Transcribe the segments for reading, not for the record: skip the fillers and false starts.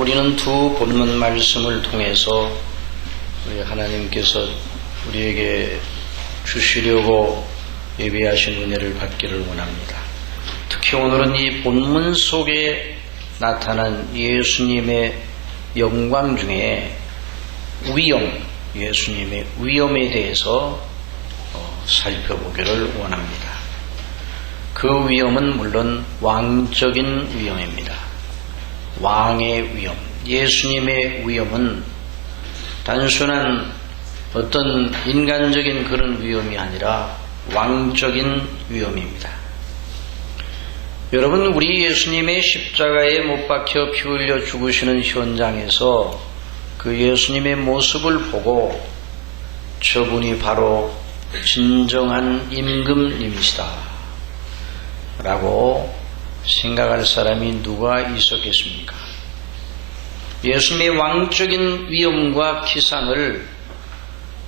우리는 두 본문 말씀을 통해서 우리 하나님께서 우리에게 주시려고 예비하신 은혜를 받기를 원합니다. 특히 오늘은 이 본문 속에 나타난 예수님의 영광 중에 예수님의 위엄에 대해서 살펴보기를 원합니다. 그 위엄은 물론 왕적인 위엄입니다. 왕의 위엄, 예수님의 위엄은 단순한 어떤 인간적인 그런 위엄이 아니라 왕적인 위엄입니다. 여러분, 우리 예수님의 십자가에 못 박혀 피 흘려 죽으시는 현장에서 그 예수님의 모습을 보고 저분이 바로 진정한 임금님이시다 라고 생각할 사람이 누가 있었겠습니까? 예수님의 왕적인 위엄과 기상을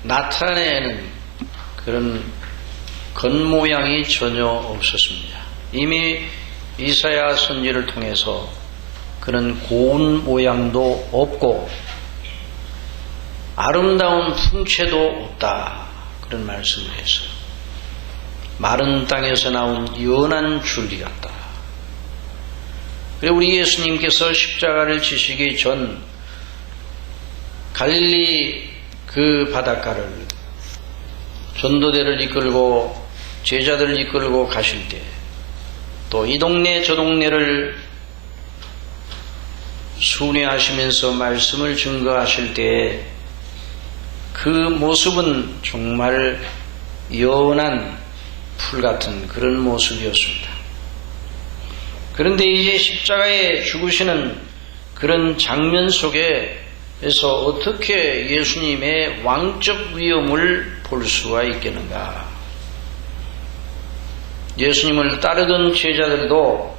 나타내는 그런 겉모양이 전혀 없었습니다. 이미 이사야 선지를 통해서 그런 고운 모양도 없고 아름다운 풍채도 없다, 그런 말씀을 했어요. 마른 땅에서 나온 연한 줄기 같다. 그리고 우리 예수님께서 십자가를 지시기 전 갈릴리 그 바닷가를 전도대를 이끌고 제자들을 이끌고 가실 때, 또 이 동네 저 동네를 순회하시면서 말씀을 증거하실 때 그 모습은 정말 연한 풀 같은 그런 모습이었습니다. 그런데 이제 십자가에 죽으시는 그런 장면 속에서 어떻게 예수님의 왕적 위엄을 볼 수가 있겠는가? 예수님을 따르던 제자들도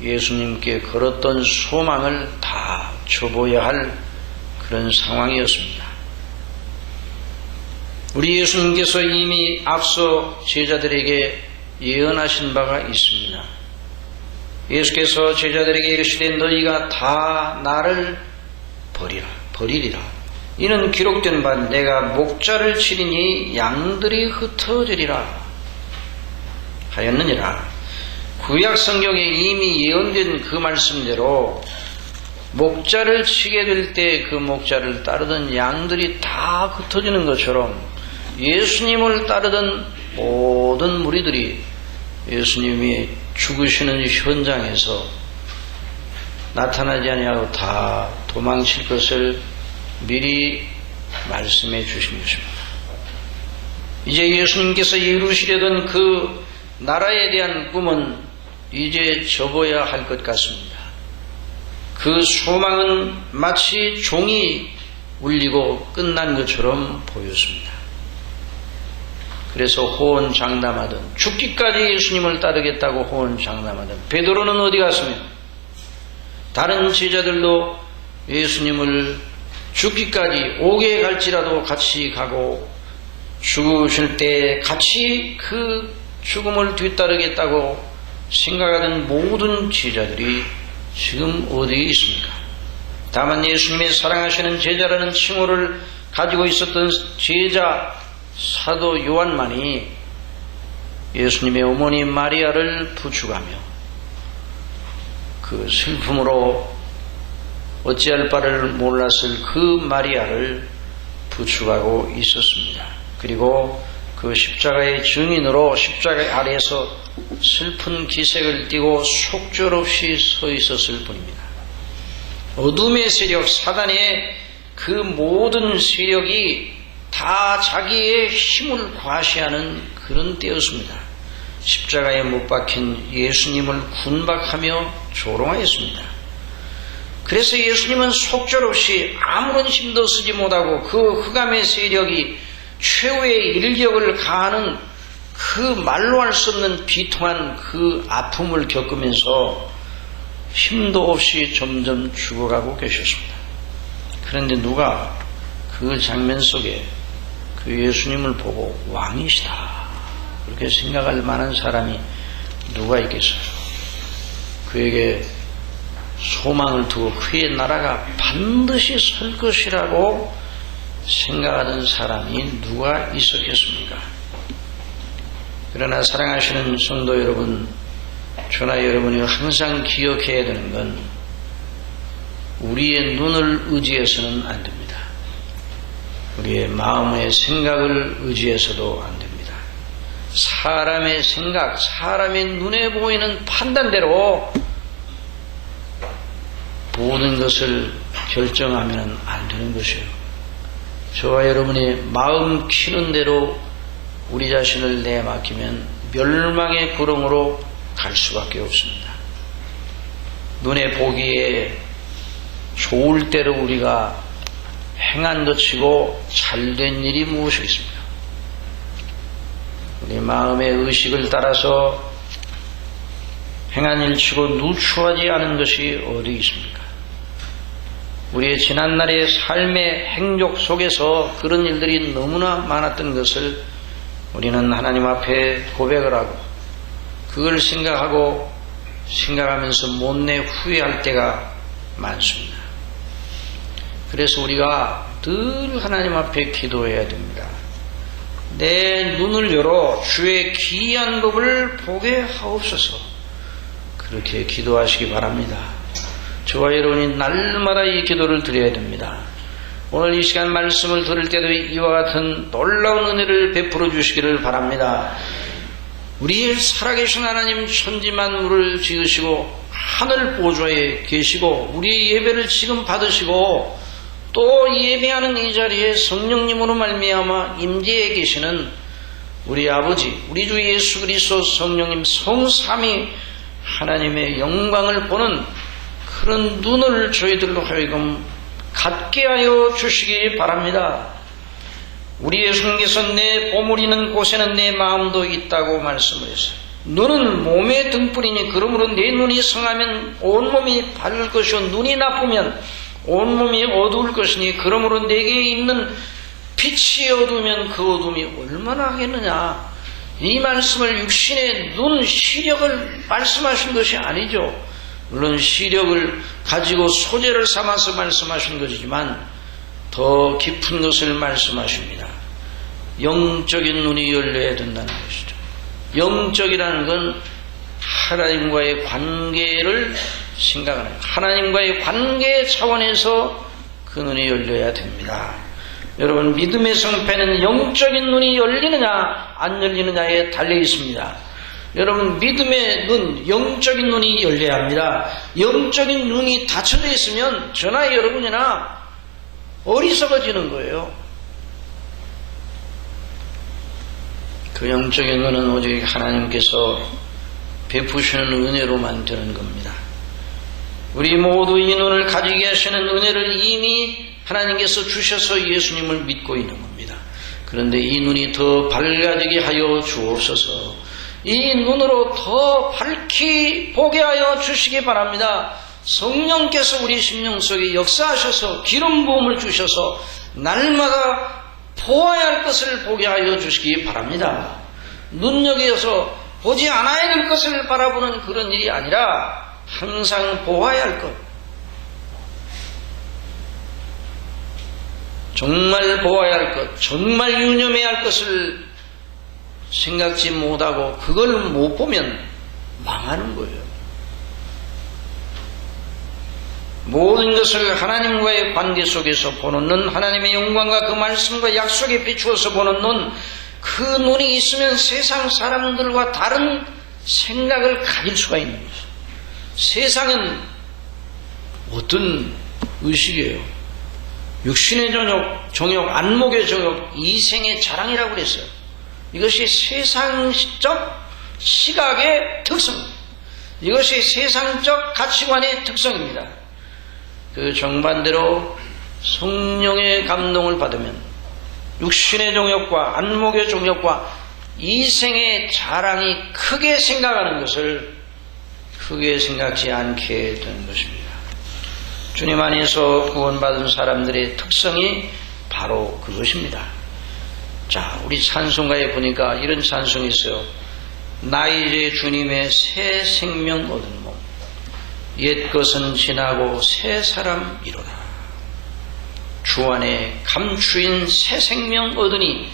예수님께 걸었던 소망을 다 접어야 할 그런 상황이었습니다. 우리 예수님께서 이미 앞서 제자들에게 예언하신 바가 있습니다. 예수께서 제자들에게 이르시되 너희가 다 나를 버리리라. 이는 기록된 바 내가 목자를 치리니 양들이 흩어지리라 하였느니라. 구약 성경에 이미 예언된 그 말씀대로 목자를 치게 될 때 그 목자를 따르던 양들이 다 흩어지는 것처럼 예수님을 따르던 모든 무리들이 예수님이 죽으시는 현장에서 나타나지 아니하고 다 도망칠 것을 미리 말씀해 주신 것입니다. 이제 예수님께서 이루시려던 그 나라에 대한 꿈은 이제 접어야 할 것 같습니다. 그 소망은 마치 종이 울리고 끝난 것처럼 보였습니다. 그래서 호언장담하던, 죽기까지 예수님을 따르겠다고 호언장담하던 베드로는 어디 갔으며, 다른 제자들도 예수님을 죽기까지 옥에 갈지라도 같이 가고 죽으실 때 같이 그 죽음을 뒤따르겠다고 생각하던 모든 제자들이 지금 어디에 있습니까? 다만 예수님의 사랑하시는 제자라는 칭호를 가지고 있었던 제자 사도 요한만이 예수님의 어머니 마리아를 부축하며 그 슬픔으로 어찌할 바를 몰랐을 그 마리아를 부축하고 있었습니다. 그리고 그 십자가의 증인으로 십자가 아래에서 슬픈 기색을 띠고 속절없이 서 있었을 뿐입니다. 어둠의 세력, 사단의 그 모든 세력이 다 자기의 힘을 과시하는 그런 때였습니다. 십자가에 못 박힌 예수님을 군박하며 조롱하였습니다. 그래서 예수님은 속절없이 아무런 힘도 쓰지 못하고 그 흑암의 세력이 최후의 일격을 가하는 그 말로 할 수 없는 비통한 그 아픔을 겪으면서 힘도 없이 점점 죽어가고 계셨습니다. 그런데 누가 그 장면 속에 그 예수님을 보고 왕이시다 그렇게 생각할 만한 사람이 누가 있겠어요? 그에게 소망을 두고 그의 나라가 반드시 설 것이라고 생각하던 사람이 누가 있었겠습니까? 그러나 사랑하시는 성도 여러분, 저나 여러분이 항상 기억해야 되는 건 우리의 눈을 의지해서는 안 됩니다. 우리의 마음의 생각을 의지해서도 안 됩니다. 사람의 생각, 사람의 눈에 보이는 판단대로 모든 것을 결정하면 안 되는 것이에요. 저와 여러분이 마음 키는 대로 우리 자신을 내맡기면 멸망의 구렁으로 갈 수밖에 없습니다. 눈에 보기에 좋을 대로 우리가 행한 것 치고 잘된 일이 무엇이 있습니까? 우리 마음의 의식을 따라서 행한 일 치고 누추하지 않은 것이 어디 있습니까? 우리의 지난날의 삶의 행적 속에서 그런 일들이 너무나 많았던 것을 우리는 하나님 앞에 고백을 하고 그걸 생각하면서 못내 후회할 때가 많습니다. 그래서 우리가 늘 하나님 앞에 기도해야 됩니다. 내 눈을 열어 주의 기이한 법을 보게 하옵소서. 그렇게 기도하시기 바랍니다. 저와 여러분이 날마다 이 기도를 드려야 됩니다. 오늘 이 시간 말씀을 들을 때도 이와 같은 놀라운 은혜를 베풀어 주시기를 바랍니다. 우리의 살아계신 하나님 천지만물을 지으시고 하늘 보좌에 계시고 우리의 예배를 지금 받으시고 또 예배하는 이 자리에 성령님으로 말미암아 임재해 계시는 우리 아버지, 우리 주 예수 그리스도 성령님 성삼위 하나님의 영광을 보는 그런 눈을 저희들로 하여금 갖게 하여 주시기 바랍니다. 우리의 성경에서 내 보물이는 곳에는 내 마음도 있다고 말씀을 했어요. 눈은 몸의 등불이니 그러므로 내 눈이 성하면 온몸이 밝을 것이요 눈이 나쁘면 온몸이 어두울 것이니 그러므로 내게 있는 빛이 어두우면 그 어둠이 얼마나 하겠느냐. 이 말씀을 육신의 눈 시력을 말씀하신 것이 아니죠. 물론 시력을 가지고 소재를 삼아서 말씀하신 것이지만 더 깊은 것을 말씀하십니다. 영적인 눈이 열려야 된다는 것이죠. 영적이라는 건 하나님과의 관계를 생각하는 거예요. 하나님과의 관계 차원에서 그 눈이 열려야 됩니다. 여러분, 믿음의 성패는 영적인 눈이 열리느냐 안 열리느냐에 달려 있습니다. 여러분, 믿음의 눈, 영적인 눈이 열려야 합니다. 영적인 눈이 닫혀져 있으면 저나 여러분이나 어리석어지는 거예요. 그 영적인 눈은 오직 하나님께서 베푸시는 은혜로만 되는 겁니다. 우리 모두 이 눈을 가지게 하시는 은혜를 이미 하나님께서 주셔서 예수님을 믿고 있는 겁니다. 그런데 이 눈이 더 밝아지게 하여 주옵소서. 이 눈으로 더 밝히 보게 하여 주시기 바랍니다. 성령께서 우리 심령 속에 역사하셔서 기름 부음을 주셔서 날마다 보아야 할 것을 보게 하여 주시기 바랍니다. 눈여겨서 보지 않아야 될 것을 바라보는 그런 일이 아니라 항상 보아야 할 것, 정말 보아야 할 것, 정말 유념해야 할 것을 생각지 못하고 그걸 못 보면 망하는 거예요. 모든 것을 하나님과의 관계 속에서 보는 눈, 하나님의 영광과 그 말씀과 약속에 비추어서 보는 눈, 그 눈이 있으면 세상 사람들과 다른 생각을 가질 수가 있는 것이죠. 세상은 어떤 의식이에요? 육신의 정욕, 안목의 정욕, 이생의 자랑이라고 그랬어요. 이것이 세상적 시각의 특성입니다. 이것이 세상적 가치관의 특성입니다. 그 정반대로 성령의 감동을 받으면 육신의 정욕과 안목의 정욕과 이생의 자랑이 크게 생각하는 것을 크게 생각지 않게 되는 것입니다. 주님 안에서 구원받은 사람들의 특성이 바로 그것입니다. 자, 우리 찬송가에 보니까 이런 찬송이 있어요. 나 이제 주님의 새 생명 얻은 몸. 옛것은 지나고 새 사람이로다. 주 안에 감추인 새 생명 얻으니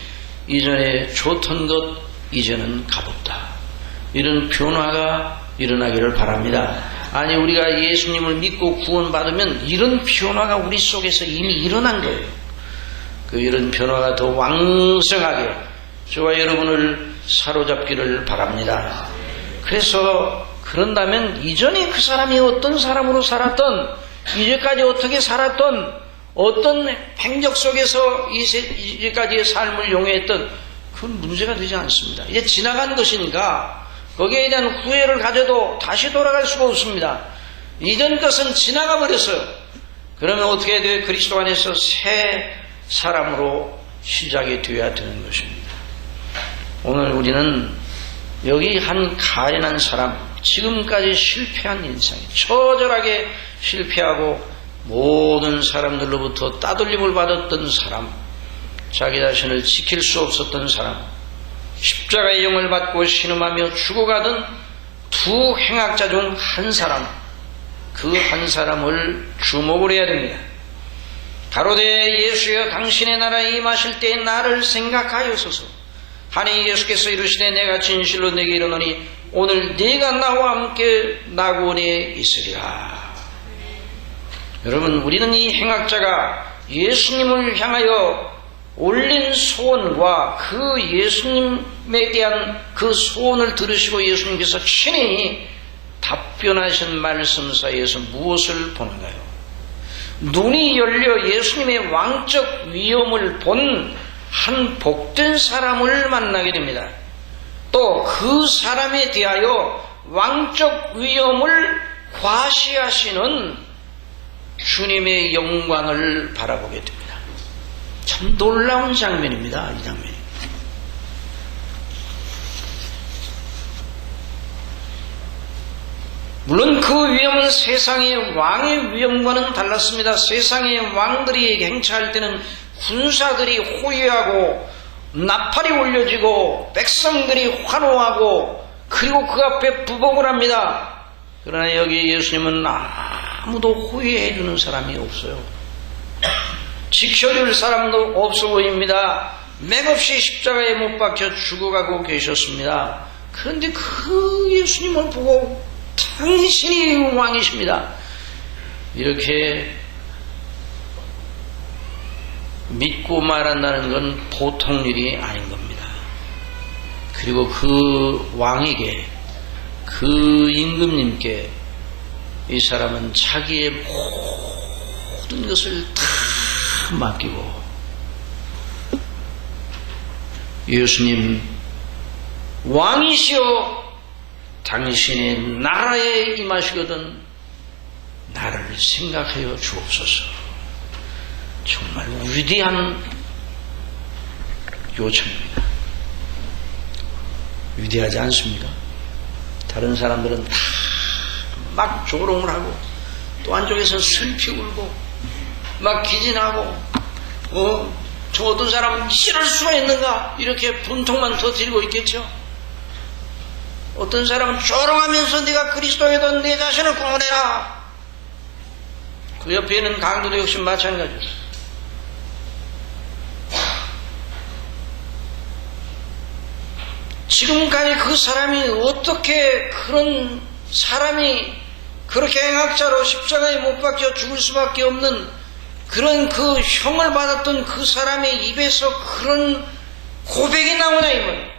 이전에 좋던 것 이제는 값없다. 이런 변화가 일어나기를 바랍니다. 아니, 우리가 예수님을 믿고 구원받으면 이런 변화가 우리 속에서 이미 일어난 거예요. 이런 변화가 더 왕성하게 저와 여러분을 사로잡기를 바랍니다. 그래서 그런다면 이전에 그 사람이 어떤 사람으로 살았던, 이제까지 어떻게 살았던, 어떤 행적 속에서 이제까지의 삶을 용해했던, 그건 문제가 되지 않습니다. 이제 지나간 것이니까 거기에 대한 후회를 가져도 다시 돌아갈 수가 없습니다. 이전 것은 지나가 버렸어요. 그러면 어떻게 돼요? 그리스도 안에서 새 사람으로 시작이 되어야 되는 것입니다. 오늘 우리는 여기 한 가련한 사람, 지금까지 실패한 인생, 처절하게 실패하고 모든 사람들로부터 따돌림을 받았던 사람, 자기 자신을 지킬 수 없었던 사람, 십자가의 영을 받고 신음하며 죽어가던 두 행악자 중 한 사람, 그 한 사람을 주목을 해야 됩니다. 가로되 예수여, 당신의 나라에 임하실 때에 나를 생각하여소서. 하니 예수께서 이르시되 내가 진실로 내게 이르노니 오늘 네가 나와 함께 낙원에 있으리라. 여러분, 우리는 이 행악자가 예수님을 향하여 올린 소원과 그 예수님에 대한 그 소원을 들으시고 예수님께서 친히 답변하신 말씀 사이에서 무엇을 보는가요? 눈이 열려 예수님의 왕적 위엄을 본 한 복된 사람을 만나게 됩니다. 또 그 사람에 대하여 왕적 위엄을 과시하시는 주님의 영광을 바라보게 됩니다. 참 놀라운 장면입니다. 이 장면이. 물론 그 위엄은 세상의 왕의 위엄과는 달랐습니다. 세상의 왕들이 행차할 때는 군사들이 호위하고 나팔이 올려지고 백성들이 환호하고 그리고 그 앞에 부복을 합니다. 그러나 여기 예수님은 아무도 호위해 주는 사람이 없어요. 지켜줄 사람도 없어 보입니다. 맥없이 십자가에 못 박혀 죽어가고 계셨습니다. 그런데 그 예수님을 보고 당신이 왕이십니다, 이렇게 믿고 말한다는 건 보통 일이 아닌 겁니다. 그리고 그 왕에게, 그 임금님께 이 사람은 자기의 모든 것을 다 맡기고, 예수님 왕이시여, 당신의 나라에 임하시거든 나를 생각하여 주옵소서. 정말 위대한 요청입니다. 위대하지 않습니까? 다른 사람들은 다 막 조롱을 하고 또 한쪽에서 슬피 울고 막 기진하고 저 어떤 사람은 이럴 수가 있는가 이렇게 분통만 터뜨리고 있겠죠. 어떤 사람은 조롱하면서 네가 그리스도이든 내 자신을 구원해라. 그 옆에 있는 강도도 역시 마찬가지입니다. 지금까지 그 사람이 어떻게, 그런 사람이 그렇게 행악자로 십자가에 못 박혀 죽을 수밖에 없는 그런 그 형을 받았던 그 사람의 입에서 그런 고백이 나오냐 이 말이에요.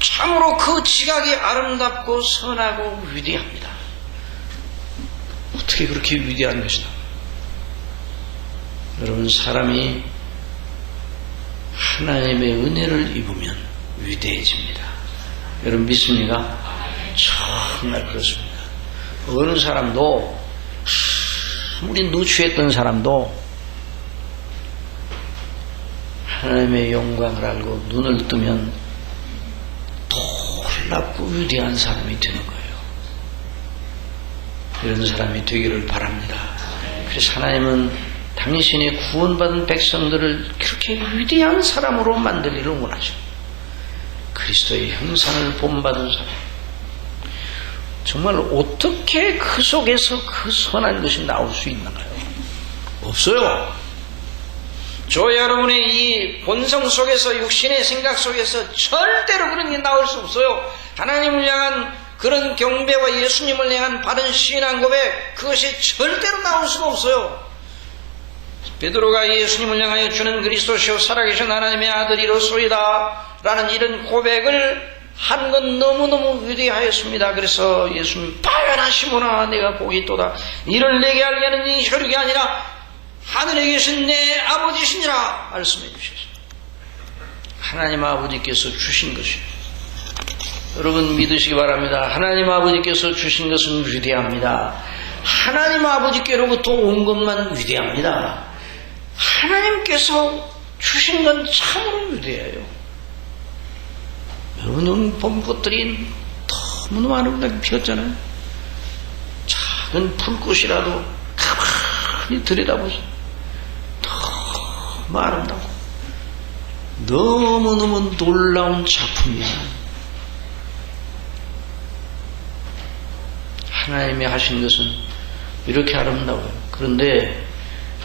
참으로 그 지각이 아름답고 선하고 위대합니다. 어떻게 그렇게 위대한 것이다. 여러분, 사람이 하나님의 은혜를 입으면 위대해집니다. 여러분 믿습니까? 정말 그렇습니다. 어느 사람도, 아무리 누추했던 사람도 하나님의 영광을 알고 눈을 뜨면 놀랍고 위대한 사람이 되는 거예요. 이런 사람이 되기를 바랍니다. 그래서 하나님은 당신의 구원받은 백성들을 그렇게 위대한 사람으로 만들기를 원하죠. 그리스도의 형상을 본받은 사람, 정말 어떻게 그 속에서 그 선한 것이 나올 수 있는가요? 없어요. 저 여러분의 이 본성 속에서, 육신의 생각 속에서 절대로 그런 게 나올 수 없어요. 하나님을 향한 그런 경배와 예수님을 향한 바른 신앙 고백, 그것이 절대로 나올 수가 없어요. 베드로가 예수님을 향하여 주는 그리스도시요 살아계신 하나님의 아들이로소이다 라는 이런 고백을 한 건 너무너무 위대하였습니다. 그래서 예수님, 바요나시모나 내가 복이 있도다, 이를 내게 알게 하는 이 혈육이 아니라 하늘에 계신 내 아버지시니라 말씀해 주셨어요. 하나님 아버지께서 주신 것이에요. 여러분 믿으시기 바랍니다. 하나님 아버지께서 주신 것은 위대합니다. 하나님 아버지께로부터 온 것만 위대합니다. 하나님께서 주신 건 참으로 위대해요. 여러분 본 것들이 너무너무 아름답게 피었잖아요. 작은 불꽃이라도 가만히 들여다보세요. 너무 아름답고 너무너무 놀라운 작품이에요. 하나님이 하신 것은 이렇게 아름다워요. 그런데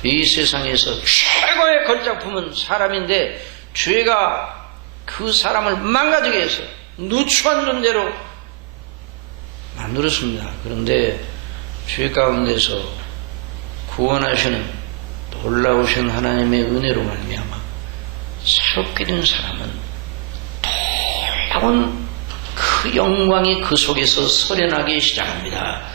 이 세상에서 최고의 걸작품은 사람인데, 죄가 그 사람을 망가지게 해서 누추한 존재로 만들었습니다. 그런데 죄 가운데서 구원하시는 놀라우신 하나님의 은혜로 말미암아 새롭게 된 사람은 놀라운 그 영광이 그 속에서 설현하기 시작합니다.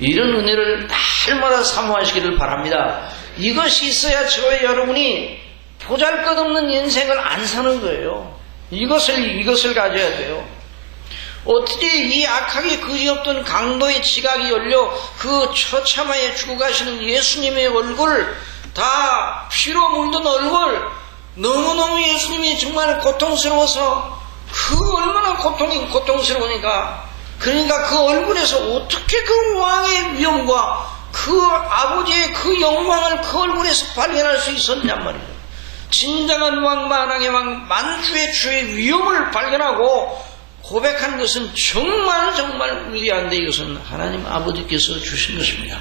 이런 은혜를 날마다 사모하시기를 바랍니다. 이것이 있어야 저와 여러분이 보잘것없는 인생을 안 사는 거예요. 이것을 가져야 돼요. 어떻게 이 악하게 그지없던 강도의 지각이 열려 그 처참하에 죽어가시는 예수님의 얼굴, 다 피로 물든 얼굴, 너무너무 예수님이 정말 고통스러워서, 그 얼마나 고통스러우니까, 그러니까 그 얼굴에서 어떻게 그 왕의 위엄과 그 아버지의 그 영광을 그 얼굴에서 발견할 수 있었냔 말이에요. 진정한 왕, 만왕의 왕, 만주의 주의 위엄을 발견하고 고백한 것은 정말 위대한데, 이것은 하나님 아버지께서 주신 것입니다.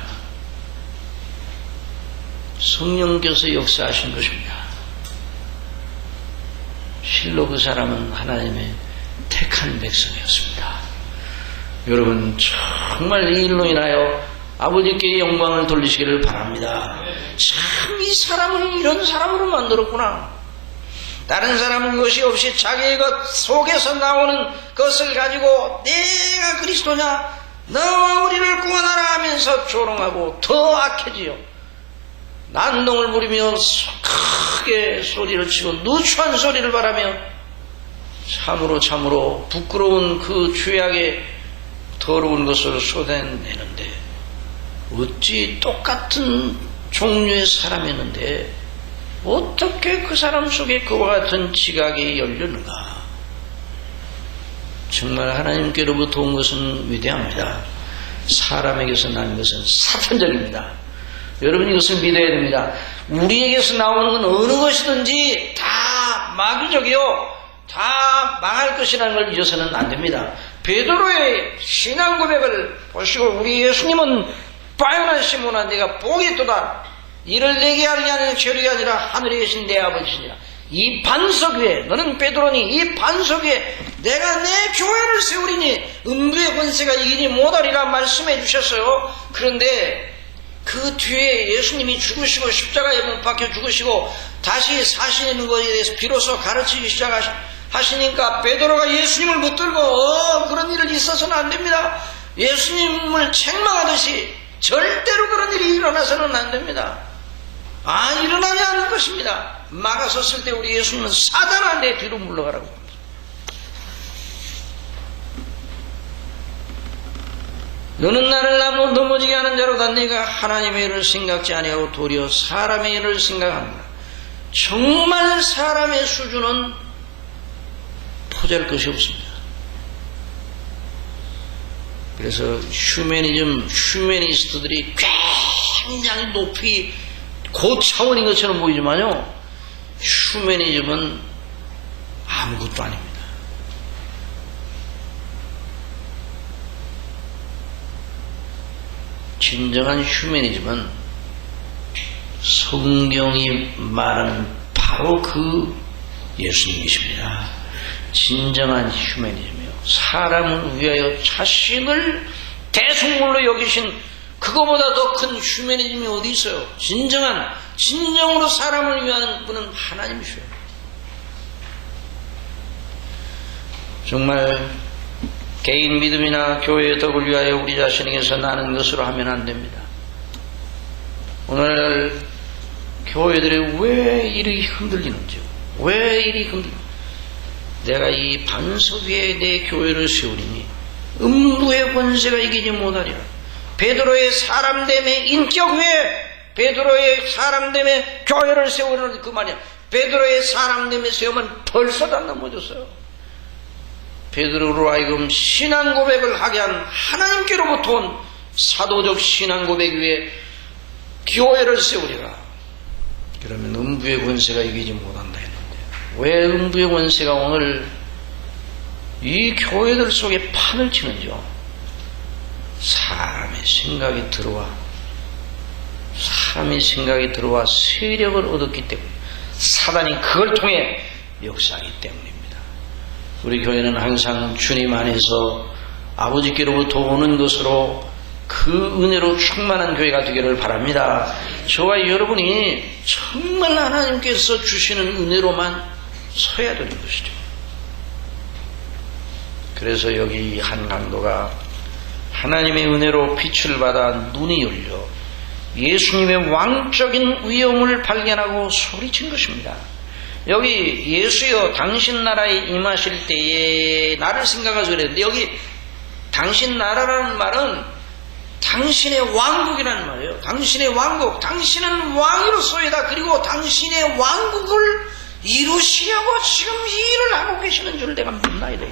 성령께서 역사하신 것입니다. 실로 그 사람은 하나님의 택한 백성이었습니다. 여러분 정말 이 일로 인하여 아버지께 영광을 돌리시기를 바랍니다. 참 이 사람을 이런 사람으로 만들었구나. 다른 사람은 것이 없이 자기의 것 속에서 나오는 것을 가지고 내가 그리스도냐, 너와 우리를 구원하라 하면서 조롱하고 더 악해지요. 난동을 부리며 크게 소리를 치고 누추한 소리를 바라며 참으로 부끄러운 그 죄악의 더러운 것을 쏟아내는데, 어찌 똑같은 종류의 사람이었는데 어떻게 그 사람 속에 그와 같은 지각이 열렸는가. 정말 하나님께로부터 온 것은 위대합니다. 사람에게서 난 것은 사탄적입니다. 여러분 이것을 믿어야 됩니다. 우리에게서 나오는 건 어느 것이든지 다 마귀적이요, 다 망할 것이라는 걸 잊어서는 안 됩니다. 베드로의 신앙 고백을 보시고, 우리 예수님은 바요나시모나 내가 복이 있도다, 이를 내게 하느니 하는 죄력이 아니라 하늘에 계신 내 아버지시니라. 이 반석 위에, 너는 베드로니 이 반석 위에 내가 내 교회를 세우리니 음부의 권세가 이기니 못하리라 말씀해 주셨어요. 그런데 그 뒤에 예수님이 죽으시고 십자가에 못 박혀 죽으시고 다시 사시는 것에 대해서 비로소 가르치기 시작하시니까 베드로가 예수님을 붙들고 그런 일이 있어서는 안 됩니다. 예수님을 책망하듯이 절대로 그런 일이 일어나서는 안 됩니다. 일어나지 않을 것입니다. 막아섰을 때 우리 예수님은 사단아 내 뒤로 물러가라고 합니다. 너는 나를 넘어지게 하는 자로다. 네가 하나님의 일을 생각지 아니하고 도리어 사람의 일을 생각하는구나. 정말 사람의 수준은 포기할 것이 없습니다. 그래서 휴머니스트들이 굉장히 높이 고차원인 것처럼 보이지만요, 휴머니즘은 아무것도 아닙니다. 진정한 휴머니즘은 성경이 말하는 바로 그 예수님이십니다. 진정한 휴머니즘이요. 사람을 위하여 자신을 대속물로 여기신 그거보다 더 큰 휴머니즘이 어디 있어요? 진정으로 사람을 위한 분은 하나님이셔요. 정말 개인 믿음이나 교회의 덕을 위하여 우리 자신에게서 나는 것으로 하면 안 됩니다. 오늘날 교회들이 왜 이리 흔들리는지요? 왜 이리 흔들리는지. 내가 이 반석 위에 내 교회를 세우리니 음부의 권세가 이기지 못하리라. 베드로의 사람됨의 인격 위에 베드로의 사람됨의 교회를 세우는 그 말이야. 베드로의 사람됨에 세우면 벌써 다 넘어졌어요. 베드로로 하여금 신앙 고백을 하게 한 하나님께로부터 온 사도적 신앙 고백 위에 교회를 세우리라. 그러면 음부의 권세가 이기지 못한다 했는데 왜 음부의 권세가 오늘 이 교회들 속에 판을 치는지요? 사람의 생각이 들어와 세력을 얻었기 때문에 사단이 그걸 통해 역사하기 때문입니다. 우리 교회는 항상 주님 안에서 아버지께로부터 오는 것으로 그 은혜로 충만한 교회가 되기를 바랍니다. 저와 여러분이 정말 하나님께서 주시는 은혜로만 서야 되는 것이죠. 그래서 여기 한 강도가 하나님의 은혜로 빛을 받아 눈이 열려 예수님의 왕적인 위엄을 발견하고 소리친 것입니다. 여기 예수여 당신 나라에 임하실 때에 나를 생각하셔서 그랬는데 여기 당신 나라라는 말은 당신의 왕국이라는 말이에요. 당신의 왕국, 당신은 왕으로서이다. 그리고 당신의 왕국을 이루시려고 지금 이 일을 하고 계시는 줄 내가 믿나이다.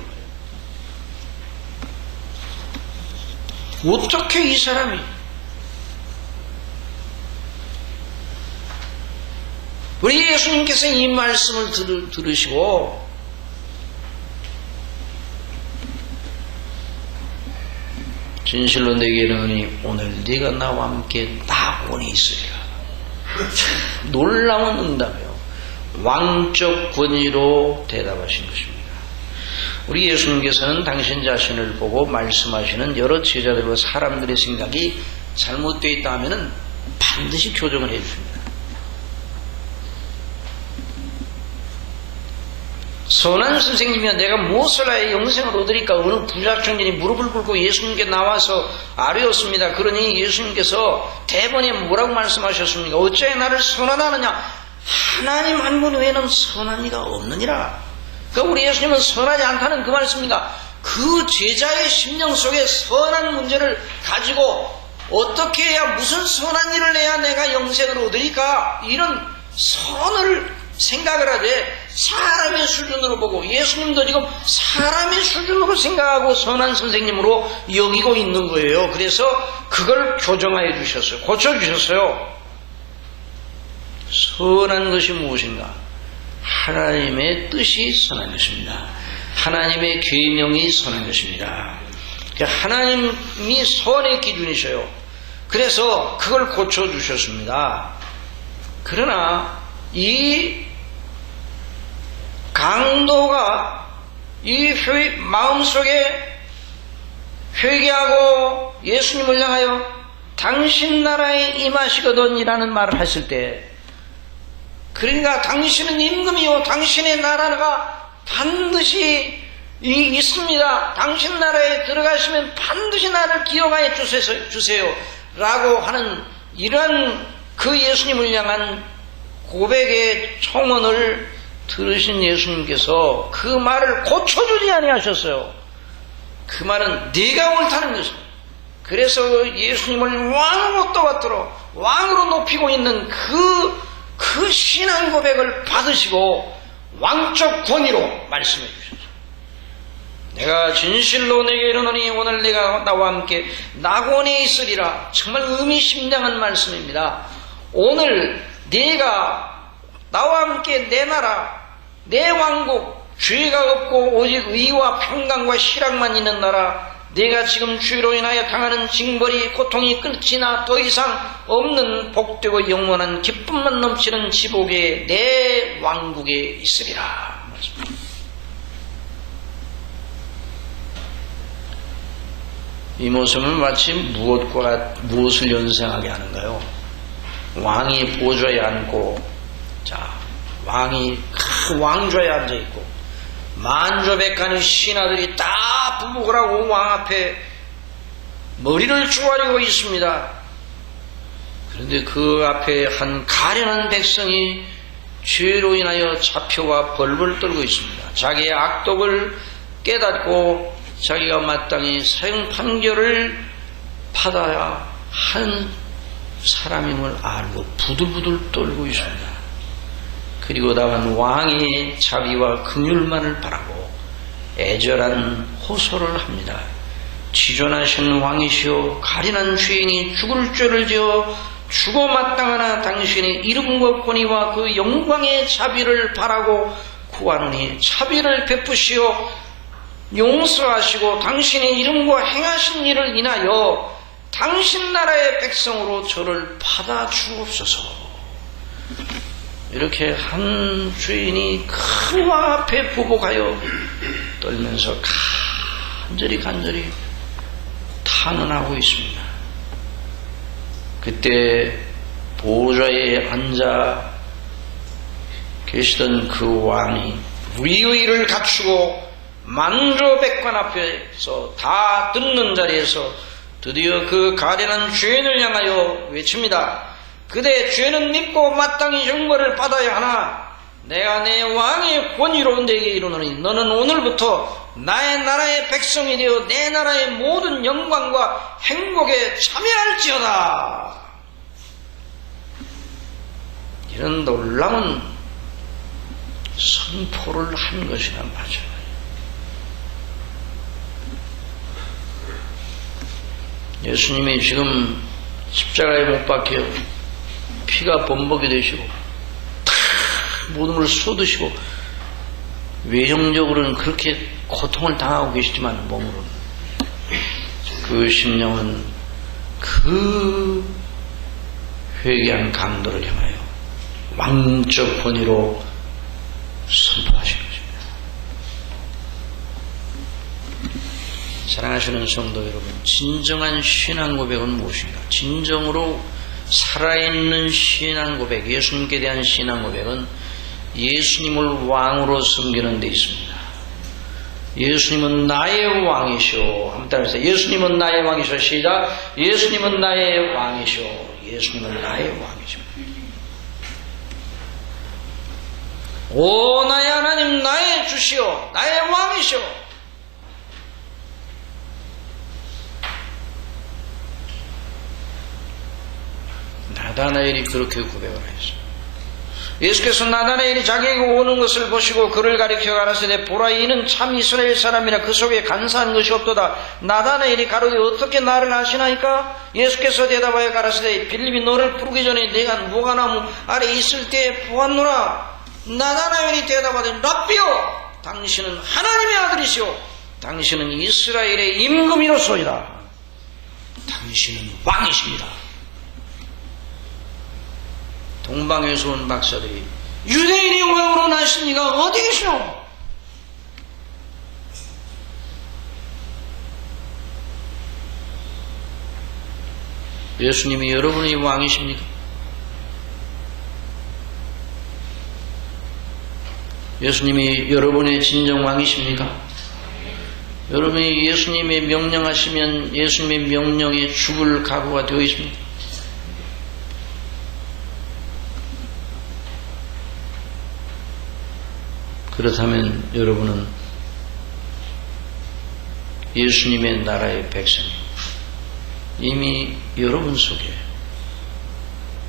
어떻게 이 사람이 우리 예수님께서 이 말씀을 들으시고 진실로 내게 이르노니 오늘 네가 나와 함께 낙원에 있으리라. 놀라운 응답이요. 왕적 권위로 대답하신 것입니다. 우리 예수님께서는 당신 자신을 보고 말씀하시는 여러 제자들과 사람들의 생각이 잘못되어 있다 하면 반드시 교정을 해주십니다. 선한 선생님이야 내가 무엇을 하여 영생을 얻으리까? 어느 부자 청년이 무릎을 꿇고 예수님께 나와서 아뢰었습니다. 그러니 예수님께서 대번에 뭐라고 말씀하셨습니까? 어찌하여 나를 선하다느냐? 하나님 한 분 외에는 선한 이가 없느니라. 그러니까 우리 예수님은 선하지 않다는 그 말씀입니다. 그 제자의 심령 속에 선한 문제를 가지고 어떻게 해야 무슨 선한 일을 해야 내가 영생을 얻으리까? 이런 선을 생각을 하되 사람의 수준으로 보고 예수님도 지금 사람의 수준으로 생각하고 선한 선생님으로 여기고 있는 거예요. 그래서 그걸 교정하여 주셨어요. 고쳐주셨어요. 선한 것이 무엇인가? 하나님의 뜻이 선한 것입니다. 하나님의 계명이 선한 것입니다. 하나님이 선의 기준이셔요. 그래서 그걸 고쳐주셨습니다. 그러나 이 강도가 이 마음속에 회개하고 예수님을 향하여 당신 나라에 임하시거든이라는 말을 했을 때 그러니까 당신은 임금이요 당신의 나라가 반드시 있습니다. 당신 나라에 들어가시면 반드시 나를 기억하여 주세요 라고 하는 이러한 그 예수님을 향한 고백의 청원을 들으신 예수님께서 그 말을 고쳐주지 아니하셨어요. 그 말은 네가 옳다는 것입니다. 그래서 예수님을 왕으로 떠받들어 왕으로 높이고 있는 그 신앙 고백을 받으시고 왕적 권위로 말씀해 주셨어요. 내가 진실로 내게 이르노니 오늘 네가 나와 함께 낙원에 있으리라. 정말 의미심장한 말씀입니다. 오늘 네가 나와 함께 내 나라 내 왕국 죄가 없고 오직 의와 평강과 희락만 있는 나라 네가 지금 주로 인하여 당하는 징벌이 고통이 끝이나 더 이상 없는 복되고 영원한 기쁨만 넘치는 지복에 내 왕국에 있으리라. 이 모습은 마치 무엇을 연상하게 하는가요? 왕이 보좌에 앉고, 자, 왕이 큰 왕좌에 앉아있고, 만조백관의 신하들이 다 부복을 하고 왕 앞에 머리를 조아리고 있습니다. 그런데 그 앞에 한 가련한 백성이 죄로 인하여 잡혀와 벌벌 떨고 있습니다. 자기의 악독을 깨닫고 자기가 마땅히 사형 판결을 받아야 한 사람임을 알고 부들부들 떨고 있습니다. 그리고 다만 왕의 자비와 긍휼만을 바라고 애절한 호소를 합니다. 지존하신 왕이시오, 가련한 죄인이 죽을 죄를 지어 죽어 마땅하나 당신의 이름과 권위와 그 영광의 자비를 바라고 구하노니 자비를 베푸시오, 용서하시고 당신의 이름과 행하신 일을 인하여 당신 나라의 백성으로 저를 받아 주옵소서. 이렇게 한 죄인이 큰 왕 앞에 보복하여 떨면서 간절히 탄원하고 있습니다. 그때 보좌에 앉아 계시던 그 왕이 위의를 갖추고 만조백관 앞에서 다 듣는 자리에서 드디어 그 가련한 죄인을 향하여 외칩니다. 그대 죄는 믿고 마땅히 형벌을 받아야 하나 내가 내 왕의 권위로 내게 이르노니 너는 오늘부터 나의 나라의 백성이 되어 내 나라의 모든 영광과 행복에 참여할지어다. 이런 놀라운 선포를 한 것이란 말이죠. 예수님이 지금 십자가에 못 박혀 피가 범벅이 되시고 모든 걸 쏟으시고 외형적으로는 그렇게 고통을 당하고 계시지만 몸으로는 그 심령은 그 회개한 강도를 향하여 왕적 권위로 선포하신 것입니다. 사랑하시는 성도 여러분, 진정한 신앙 고백은 무엇인가? 진정으로 살아있는 신앙 고백, 예수님께 대한 신앙 고백은 예수님을 왕으로 섬기는 데 있습니다. 예수님은 나의 왕이시오. 한번 따라해주세요. 예수님은 나의 왕이시오. 시작. 예수님은 나의 왕이시오. 예수님은 나의 왕이시오. 오 나의 하나님, 나의 주시오, 나의 왕이시오. 나다나엘이 그렇게 고백을 했어요. 예수께서 나다나엘이 자기에게 오는 것을 보시고 그를 가리켜 가라사대 보라, 이는 참 이스라엘 사람이라 그 속에 간사한 것이 없도다. 나다나엘이 가로되 어떻게 나를 아시나이까? 예수께서 대답하여 가라사대 빌립이 너를 부르기 전에 내가 무화과나무 아래 있을 때에 보았노라. 나다나엘이 대답하되 랍비여, 당신은 하나님의 아들이시오, 당신은 이스라엘의 임금이로소이다. 당신은 왕이십니다. 동방에서 온 박사들이 유대인의 왕으로 나신 이가 어디 계시노? 예수님이 여러분의 왕이십니까? 예수님이 여러분의 진정 왕이십니까? 여러분이 예수님의 명령하시면 예수님의 명령에 죽을 각오가 되어 있습니까? 그렇다면 여러분은 예수님의 나라의 백성, 이미 여러분 속에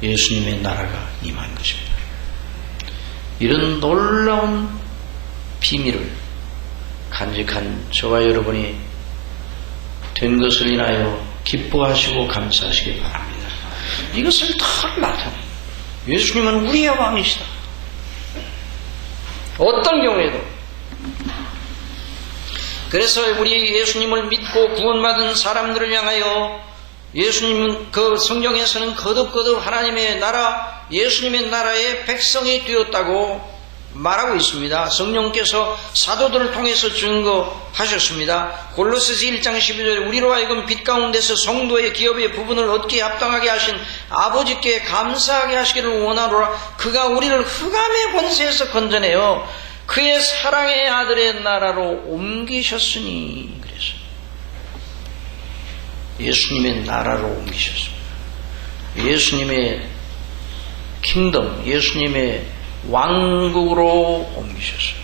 예수님의 나라가 임한 것입니다. 이런 놀라운 비밀을 간직한 저와 여러분이 된 것을 인하여 기뻐하시고 감사하시기 바랍니다. 이것을 다 나타내요. 예수님은 우리의 왕이시다. 어떤 경우에도 그래서 우리 예수님을 믿고 구원받은 사람들을 향하여 예수님은 그 성경에서는 거듭거듭 하나님의 나라, 예수님의 나라의 백성이 되었다고 말하고 있습니다. 성령께서 사도들을 통해서 증거하셨습니다. 골로새서 1장 12절에 우리로 하여금 빛 가운데서 성도의 기업의 부분을 얻기에 합당하게 하신 아버지께 감사하게 하시기를 원하노라. 그가 우리를 흑암의 권세에서 건져내어 그의 사랑의 아들의 나라로 옮기셨으니. 그래서 예수님의 나라로 옮기셨습니다. 예수님의 킹덤, 예수님의 왕국으로 옮기셨어요.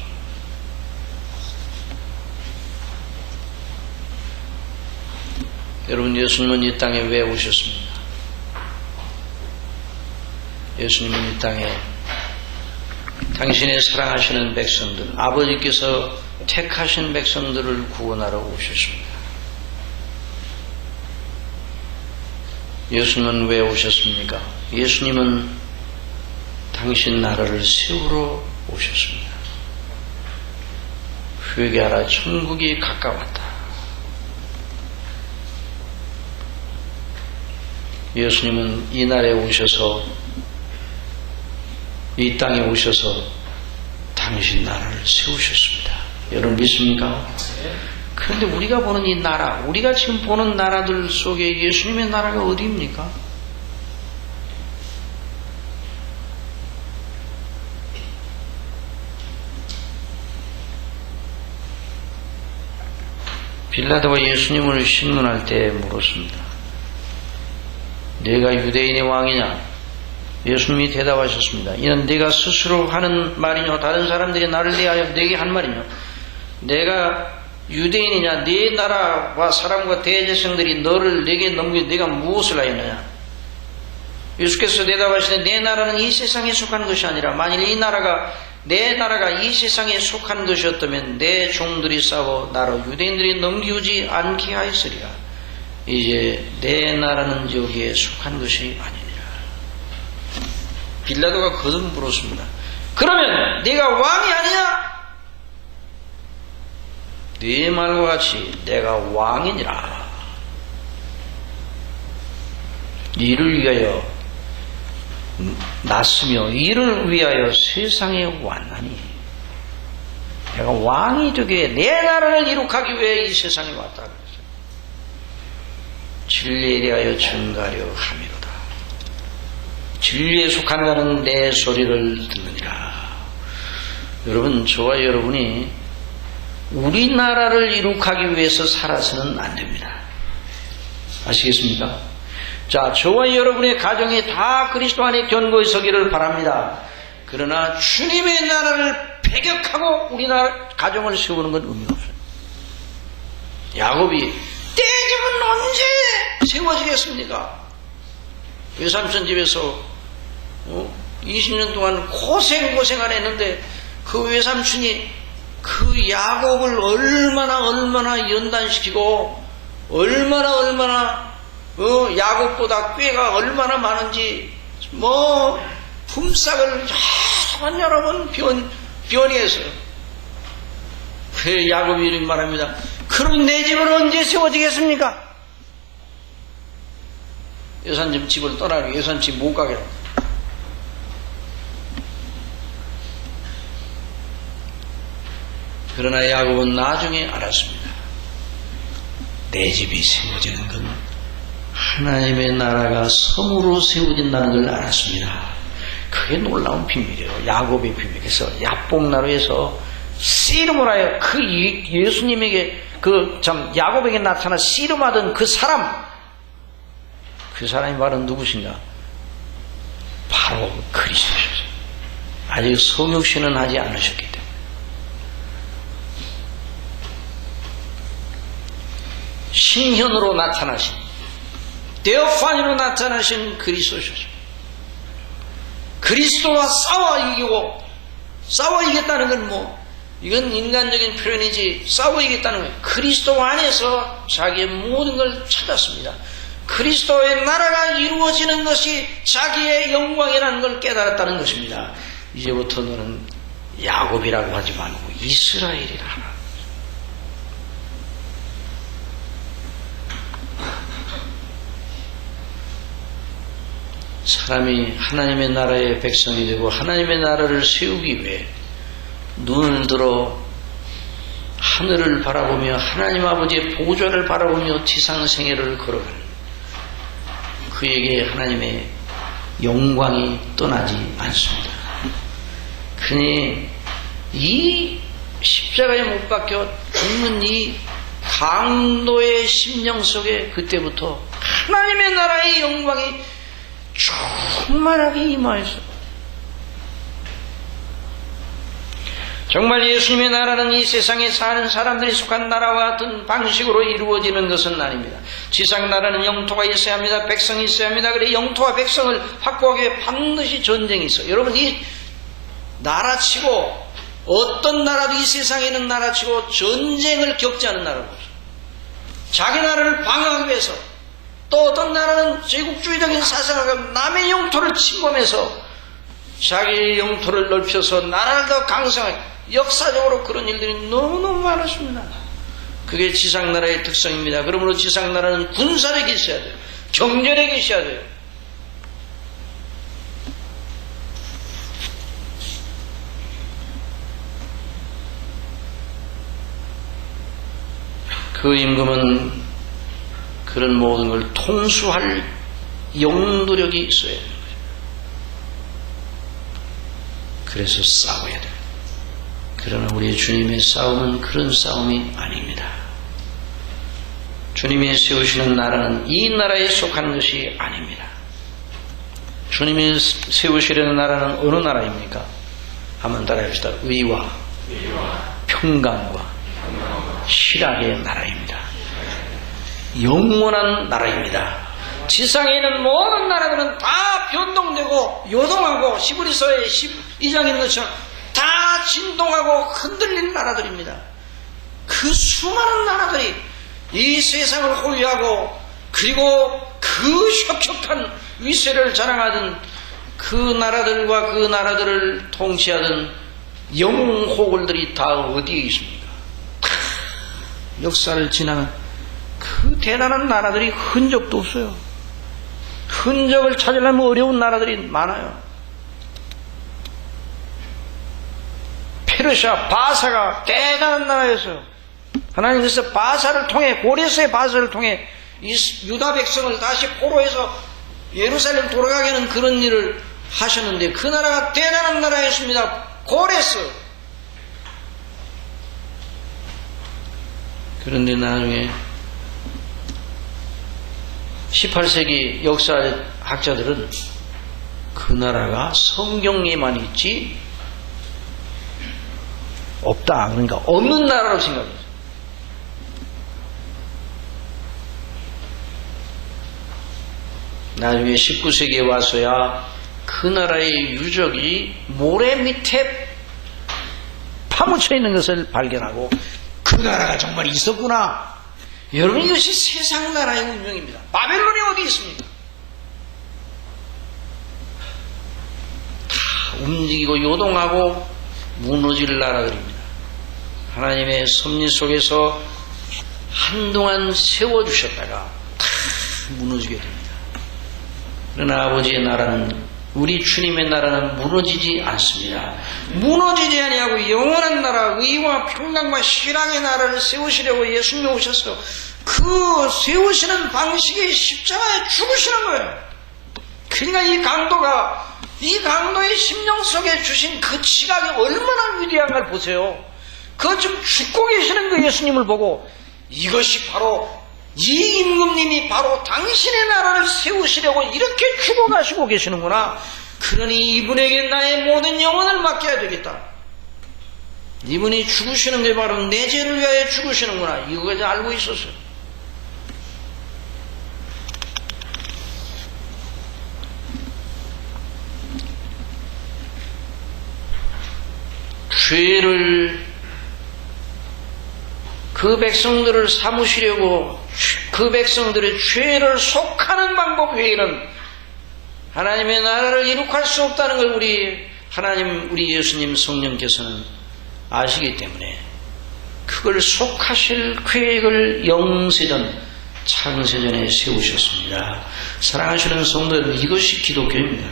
여러분, 예수님은 이 땅에 왜 오셨습니까? 예수님은 이 땅에 당신의 사랑하시는 백성들, 아버지께서 택하신 백성들을 구원하러 오셨습니다. 예수님은 왜 오셨습니까? 예수님은 당신 나라를 세우러 오셨습니다. 회개하라, 천국이 가까웠다. 예수님은 이 날에 오셔서, 이 땅에 오셔서 당신 나라를 세우셨습니다. 여러분 믿습니까? 그런데 우리가 보는 이 나라, 우리가 지금 보는 나라들 속에 예수님의 나라가 어디입니까? 빌라도가 예수님을 신문할 때 물었습니다. 네가 유대인의 왕이냐? 예수님이 대답하셨습니다. 이는 네가 스스로 하는 말이뇨? 다른 사람들이 나를 대하여 네게 한 말이뇨? 내가 유대인이냐? 네 나라와 사람과 대제사장들이 너를 내게 넘겨 네가 무엇을 하였느냐? 예수께서 대답하시되 내 나라는 이 세상에 속한 것이 아니라 만일 내 나라가 이 세상에 속한 것이었다면 내 종들이 싸워 나로 유대인들이 넘기우지 않게 하였으리라. 이제 내 나라는 여기에 속한 것이 아니니라. 빌라도가 거듭 물었습니다. 그러면 네가 왕이 아니냐? 네 말과 같이 내가 왕이니라. 이를 위하여 났으며 이를 위하여 세상에 왔나니 내가 왕이 되게 내 나라를 이룩하기 위해 이 세상에 왔다. 진리에 대하여 증가하려 함이로다. 진리에 속한 자는 내 소리를 듣느니라. 여러분, 저와 여러분이 우리나라를 이룩하기 위해서 살아서는 안 됩니다. 아시겠습니까? 자, 저와 여러분의 가정이 다 그리스도 안에 견고히 서기를 바랍니다. 그러나 주님의 나라를 배격하고 우리나라 가정을 세우는 건 의미가 없어요. 야곱이 내 집은 언제 세워지겠습니까? 외삼촌 집에서 20년 동안 고생을 했는데 그 외삼촌이 그 야곱을 얼마나 연단시키고 얼마나 야곱보다 꾀가 얼마나 많은지 품삯을 여러 번 변이해서 그 야곱이 이렇게 말합니다. 그럼 내 집은 언제 세워지겠습니까? 여사님 집을 떠나고 여사님 집 못 가게 합니다. 그러나 야곱은 나중에 알았습니다. 내 집이 세워지는 건 하나님의 나라가 섬으로 세워진다는 걸 알았습니다. 그게 놀라운 비밀이에요. 야곱의 비밀. 그래서 야복나루에서 씨름을 하여 그 예수님에게 야곱에게 나타나 씨름하던 그 사람이 바로 누구신가? 바로 그리스도셨어요. 아직 성육신은 하지 않으셨기 때문에. 신현으로 나타나신, 데오파니로 나타나신 그리스도셨어요. 그리스도와 싸워 이겼다는 건 이건 인간적인 표현이지 싸워 이겼다는 거예요. 그리스도 안에서 자기의 모든 걸 찾았습니다. 그리스도의 나라가 이루어지는 것이 자기의 영광이라는 걸 깨달았다는 것입니다. 이제부터 너는 야곱이라고 하지 말고 이스라엘이라. 사람이 하나님의 나라의 백성이 되고 하나님의 나라를 세우기 위해 눈을 들어 하늘을 바라보며 하나님 아버지의 보좌를 바라보며 지상생애를 걸어가는 그에게 하나님의 영광이 떠나지 않습니다. 그니 이 십자가에 못 박혀 죽는 이 강도의 심령 속에 그때부터 하나님의 나라의 영광이 충만하게 임하였어. 정말 예수님의 나라는 이 세상에 사는 사람들이 속한 나라와 같은 방식으로 이루어지는 것은 아닙니다. 지상 나라는 영토가 있어야 합니다. 백성이 있어야 합니다. 그래 영토와 백성을 확보하기 위해 반드시 전쟁이 있어. 여러분 이 나라치고 어떤 나라도 이 세상에 있는 나라치고 전쟁을 겪지 않은 나라가 없어요. 자기 나라를 방어하기 위해서 또 어떤 나라는 제국주의적인 사상을 가지고 남의 영토를 침범해서 자기의 영토를 넓혀서 나라를 더 강성하게 역사적으로 그런 일들이 너무너무 많았습니다. 그게 지상나라의 특성입니다. 그러므로 지상나라는 군사력이 있어야 돼요. 경제력이 있어야 돼요. 그 임금은 그런 모든 걸 통수할 영도력이 있어야 돼요. 그래서 싸워야 돼요. 그러나 우리 주님의 싸움은 그런 싸움이 아닙니다. 주님이 세우시는 나라는 이 나라에 속한 것이 아닙니다. 주님이 세우시려는 나라는 어느 나라입니까? 한번 따라합시다. 의와 평강과 실학의 나라입니다. 영원한 나라입니다. 지상에 있는 모든 나라들은 다 변동되고 요동하고 히브리서의 12장에 있는 것처럼 다 진동하고 흔들리는 나라들입니다. 그 수많은 나라들이 이 세상을 호위하고 그리고 그 혁혁한 위세를 자랑하던 그 나라들과 그 나라들을 통치하던 영웅호걸들이 다 어디에 있습니까? 역사를 지나는 그 대단한 나라들이 흔적도 없어요. 흔적을 찾으려면 어려운 나라들이 많아요. 페르시아, 바사가 대단한 나라였어요. 하나님께서 바사를 통해, 고레스의 바사를 통해 이 유다 백성을 다시 포로해서 예루살렘 돌아가게 하는 그런 일을 하셨는데 그 나라가 대단한 나라였습니다. 고레스. 그런데 나중에 18세기 역사학자들은 그 나라가 성경에만 있지 없다. 그러니까 없는 나라로 생각했어요. 나중에 19세기에 와서야 그 나라의 유적이 모래 밑에 파묻혀 있는 것을 발견하고 그 나라가 정말 있었구나. 여러분 이것이 세상 나라의 운명입니다. 바벨론이 어디 있습니까? 다 움직이고 요동하고 무너질 나라들입니다. 하나님의 섭리 속에서 한동안 세워주셨다가 다 무너지게 됩니다. 그러나 아버지의 나라는 우리 주님의 나라는 무너지지 않습니다. 무너지지 아니하고 영원한 나라, 의와 평강과 실학의 나라를 세우시려고 예수님이 오셔서 그 세우시는 방식이 십자가에 죽으시는 거예요. 그러니까 이 강도의 심령 속에 주신 그 지각이 얼마나 위대한가를 보세요. 그 지금 죽고 계시는 그 예수님을 보고 이것이 바로 이 임금님이 바로 당신의 나라를 세우시려고 이렇게 죽어가시고 계시는구나. 그러니 이분에게 나의 모든 영혼을 맡겨야 되겠다. 이분이 죽으시는 게 바로 내 죄를 위하여 죽으시는구나. 이거까지 알고 있었어요. 죄를 그 백성들을 삼으시려고 그 백성들의 죄를 속하는 방법 외에는 하나님의 나라를 이룩할 수 없다는 걸 우리 예수님 성령께서는 아시기 때문에 그걸 속하실 계획을 영세전 창세전에 세우셨습니다. 사랑하시는 성도 여러분, 이것이 기독교입니다.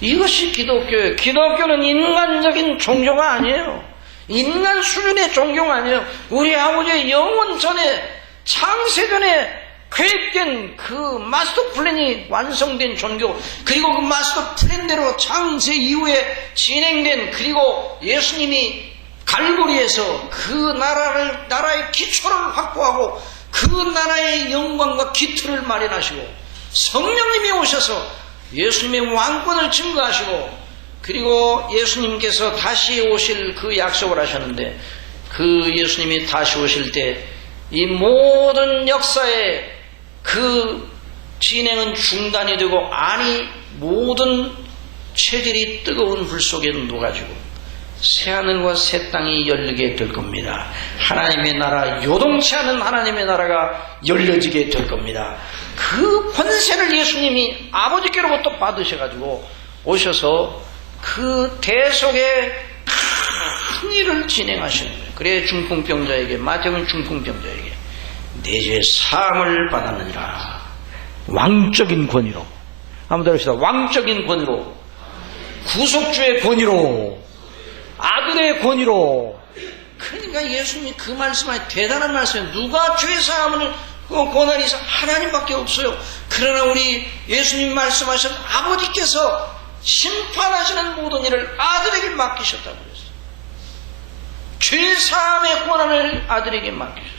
이것이 기독교예요. 기독교는 인간적인 종교가 아니에요. 인간 수준의 종교가 아니에요. 우리 아버지의 영원 전에 창세전에 계획된 그 마스터 플랜이 완성된 종교, 그리고 그 마스터 플랜대로 창세 이후에 진행된, 그리고 예수님이 갈보리에서 그 나라의 기초를 확보하고 그 나라의 영광과 기틀을 마련하시고 성령님이 오셔서 예수님의 왕권을 증거하시고, 그리고 예수님께서 다시 오실 그 약속을 하셨는데, 그 예수님이 다시 오실 때 이 모든 역사의 그 진행은 중단이 되고, 아니 모든 체질이 뜨거운 불 속에 녹아지고 새하늘과 새 땅이 열리게 될 겁니다. 하나님의 나라, 요동치 않은 하나님의 나라가 열려지게 될 겁니다. 그 권세를 예수님이 아버지께로부터 받으셔가지고 오셔서 그 대속의 큰 일을 진행하시는 거예요. 그래 중풍병자에게, 마태복음 중풍병자에게 내 죄 사함을 받았느니라. 왕적인 권위로, 한번 들읍시다. 왕적인 권위로, 구속주의 권위로, 아들의 권위로. 그러니까 예수님이 그 말씀하신 대단한 말씀이에요. 누가 죄 사함을 권한이 있어? 하나님밖에 없어요. 그러나 우리 예수님 말씀하신 아버지께서 심판하시는 모든 일을 아들에게 맡기셨다고 그랬어요. 죄 사함의 권한을 아들에게 맡기셨어요.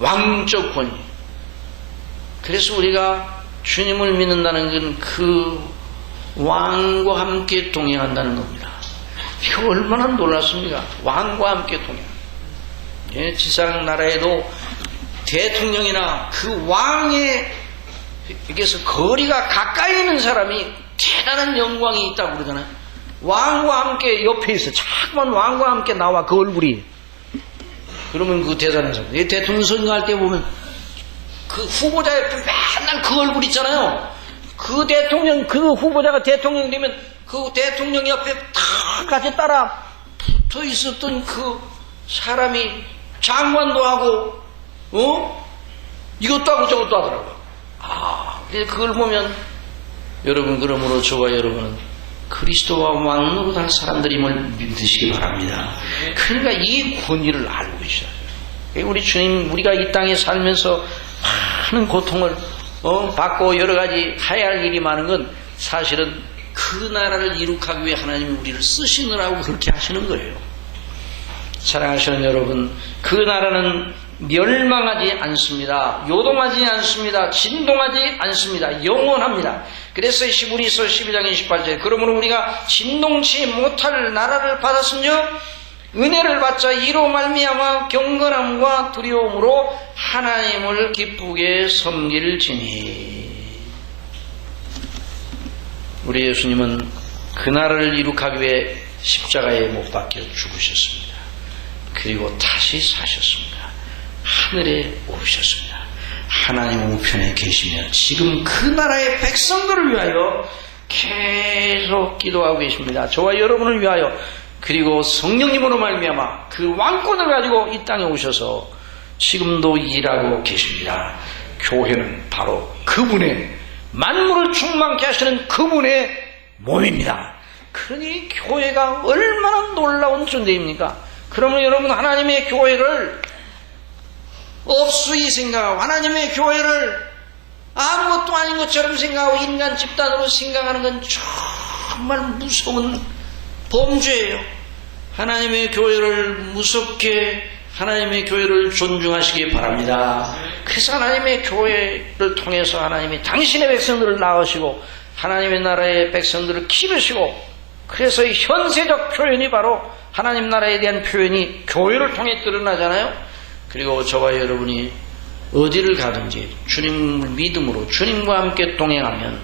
왕적 권위. 그래서 우리가 주님을 믿는다는 건 그 왕과 함께 동행한다는 겁니다. 이거 얼마나 놀랍습니까? 왕과 함께 동행. 예, 지상 나라에도 대통령이나 그 왕에게서 거리가 가까이 있는 사람이 대단한 영광이 있다고 그러잖아요. 왕과 함께 옆에 있어. 자꾸만 왕과 함께 나와, 그 얼굴이. 그러면 그 대단한 사람. 대통령 선거할 때 보면 그 후보자 옆에 맨날 그 얼굴 있잖아요. 그 대통령, 그 후보자가 대통령 되면 그 대통령 옆에 다 같이 따라 붙어 있었던 그 사람이 장관도 하고, 이것도 하고 저것도 하더라고요. 그걸 보면 여러분, 그러므로 저와 여러분은 그리스도와 왕노릇 할 사람들임을 믿으시기 바랍니다. 그러니까 이 권위를 알고 계셔야 돼요. 우리 주님, 우리가 이 땅에 살면서 많은 고통을 받고 여러 가지 해야 할 일이 많은 건 사실은 그 나라를 이룩하기 위해 하나님이 우리를 쓰시느라고 그렇게 하시는 거예요. 사랑하시는 여러분, 그 나라는 멸망하지 않습니다. 요동하지 않습니다. 진동하지 않습니다. 영원합니다. 그래서 히브리서 12장 28절, 그러므로 우리가 진동치 못할 나라를 받았으며 은혜를 받자 이로 말미암아 경건함과 두려움으로 하나님을 기쁘게 섬길지니. 우리 예수님은 그 나라를 이룩하기 위해 십자가에 못 박혀 죽으셨습니다. 그리고 다시 사셨습니다. 하늘에 오르셨습니다. 하나님 우편에 계시며 지금 그 나라의 백성들을 위하여 계속 기도하고 계십니다. 저와 여러분을 위하여. 그리고 성령님으로 말미암아 그 왕권을 가지고 이 땅에 오셔서 지금도 일하고 계십니다. 교회는 바로 그분의, 만물을 충만케 하시는 그분의 몸입니다. 그러니 교회가 얼마나 놀라운 존재입니까? 그러면 여러분, 하나님의 교회를 업수히 생각하고 하나님의 교회를 아무것도 아닌 것처럼 생각하고 인간 집단으로 생각하는 건 정말 무서운 범죄예요. 하나님의 교회를 무섭게, 하나님의 교회를 존중하시기 바랍니다. 그래서 하나님의 교회를 통해서 하나님이 당신의 백성들을 낳으시고 하나님의 나라의 백성들을 기르시고, 그래서 현세적 표현이 바로 하나님 나라에 대한 표현이 교회를 통해 드러나잖아요. 그리고 저와 여러분이 어디를 가든지 주님을 믿음으로 주님과 함께 동행하면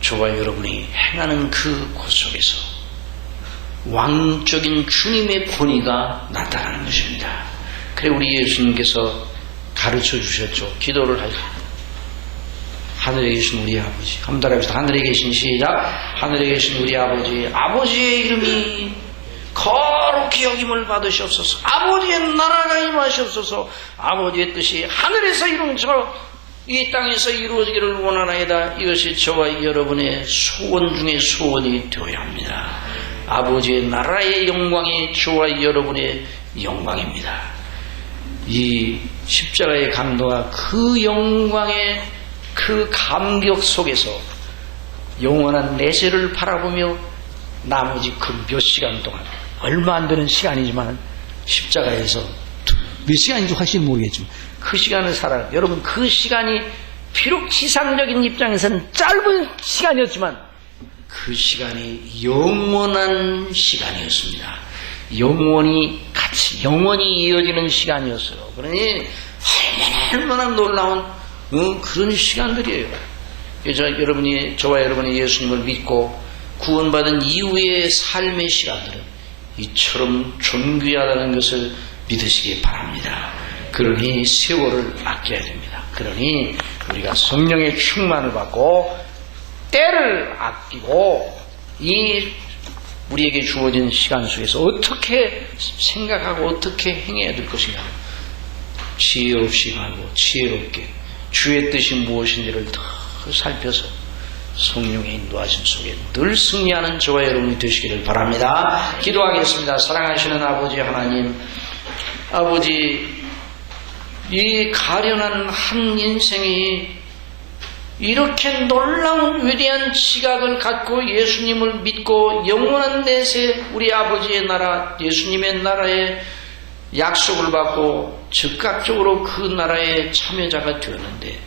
저와 여러분이 행하는 그 곳 속에서 왕적인 주님의 권위가 나타나는 것입니다. 그래 우리 예수님께서 가르쳐 주셨죠. 기도를 하시죠. 하늘에 계신 우리 아버지, 한번 따라해봅시다. 하늘에 계신, 시작. 하늘에 계신 우리 아버지, 아버지의 이름이 거룩히 여김을 받으시옵소서. 아버지의 나라가 임하시옵소서. 아버지의 뜻이 하늘에서 이룬처럼 이 땅에서 이루어지기를 원하나이다. 이것이 저와 여러분의 소원 중에 소원이 되어야 합니다. 아버지의 나라의 영광이 저와 여러분의 영광입니다. 이 십자가의 강도가 그 영광의 그 감격 속에서 영원한 내세를 바라보며 나머지 그 몇 시간 동안, 얼마 안 되는 시간이지만 십자가에서 몇 시간인지 확실히 모르겠지만 그 시간을 살아요. 여러분, 그 시간이 비록 지상적인 입장에서는 짧은 시간이었지만 그 시간이 영원한 시간이었습니다. 영원히 같이 영원히 이어지는 시간이었어요. 그러니 얼마나 놀라운 그런 시간들이에요. 그래서 여러분이, 저와 여러분이 예수님을 믿고 구원받은 이후의 삶의 시간들은 이처럼 존귀하다는 것을 믿으시기 바랍니다. 그러니 세월을 아껴야 됩니다. 그러니 우리가 성령의 충만을 받고 때를 아끼고 이 우리에게 주어진 시간 속에서 어떻게 생각하고 어떻게 행해야 될 것인가, 지혜 없이 말고 지혜롭게 주의 뜻이 무엇인지를 더 살펴서 성령의 인도하심 속에 늘 승리하는 저와 여러분이 되시기를 바랍니다. 기도하겠습니다. 사랑하시는 아버지 하나님, 아버지, 이 가련한 한 인생이 이렇게 놀라운 위대한 지각을 갖고 예수님을 믿고 영원한 내세 우리 아버지의 나라, 예수님의 나라에 약속을 받고 즉각적으로 그 나라의 참여자가 되었는데,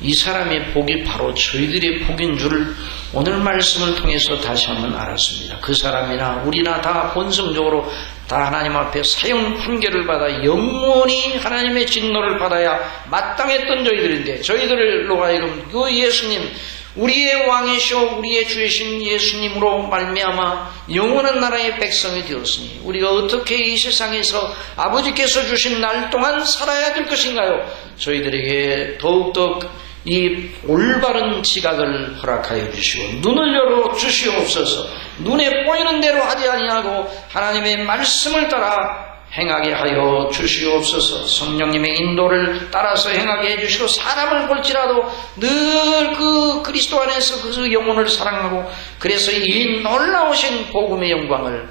이 사람의 복이 바로 저희들의 복인 줄 오늘 말씀을 통해서 다시 한번 알았습니다. 그 사람이나 우리나 다 본성적으로 다 하나님 앞에 사형 판결을 받아 영원히 하나님의 진노를 받아야 마땅했던 저희들인데, 저희들로 하여금 그 예수님, 우리의 왕이시오 우리의 주이신 예수님으로 말미암아 영원한 나라의 백성이 되었으니 우리가 어떻게 이 세상에서 아버지께서 주신 날 동안 살아야 될 것인가요? 저희들에게 더욱더 이 올바른 지각을 허락하여 주시고 눈을 열어 주시옵소서. 눈에 보이는 대로 하지 아니하고 하나님의 말씀을 따라 행하게 하여 주시옵소서. 성령님의 인도를 따라서 행하게 해주시고, 사람을 볼지라도 늘 그 그리스도 안에서 그 영혼을 사랑하고, 그래서 이 놀라우신 복음의 영광을,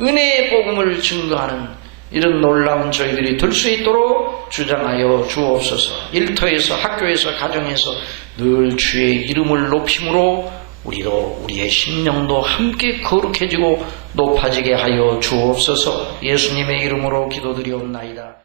은혜의 복음을 증거하는 이런 놀라운 저희들이 될 수 있도록 주장하여 주옵소서. 일터에서, 학교에서, 가정에서 늘 주의 이름을 높임으로 우리도, 우리의 심령도 함께 거룩해지고 높아지게 하여 주옵소서. 예수님의 이름으로 기도드리옵나이다.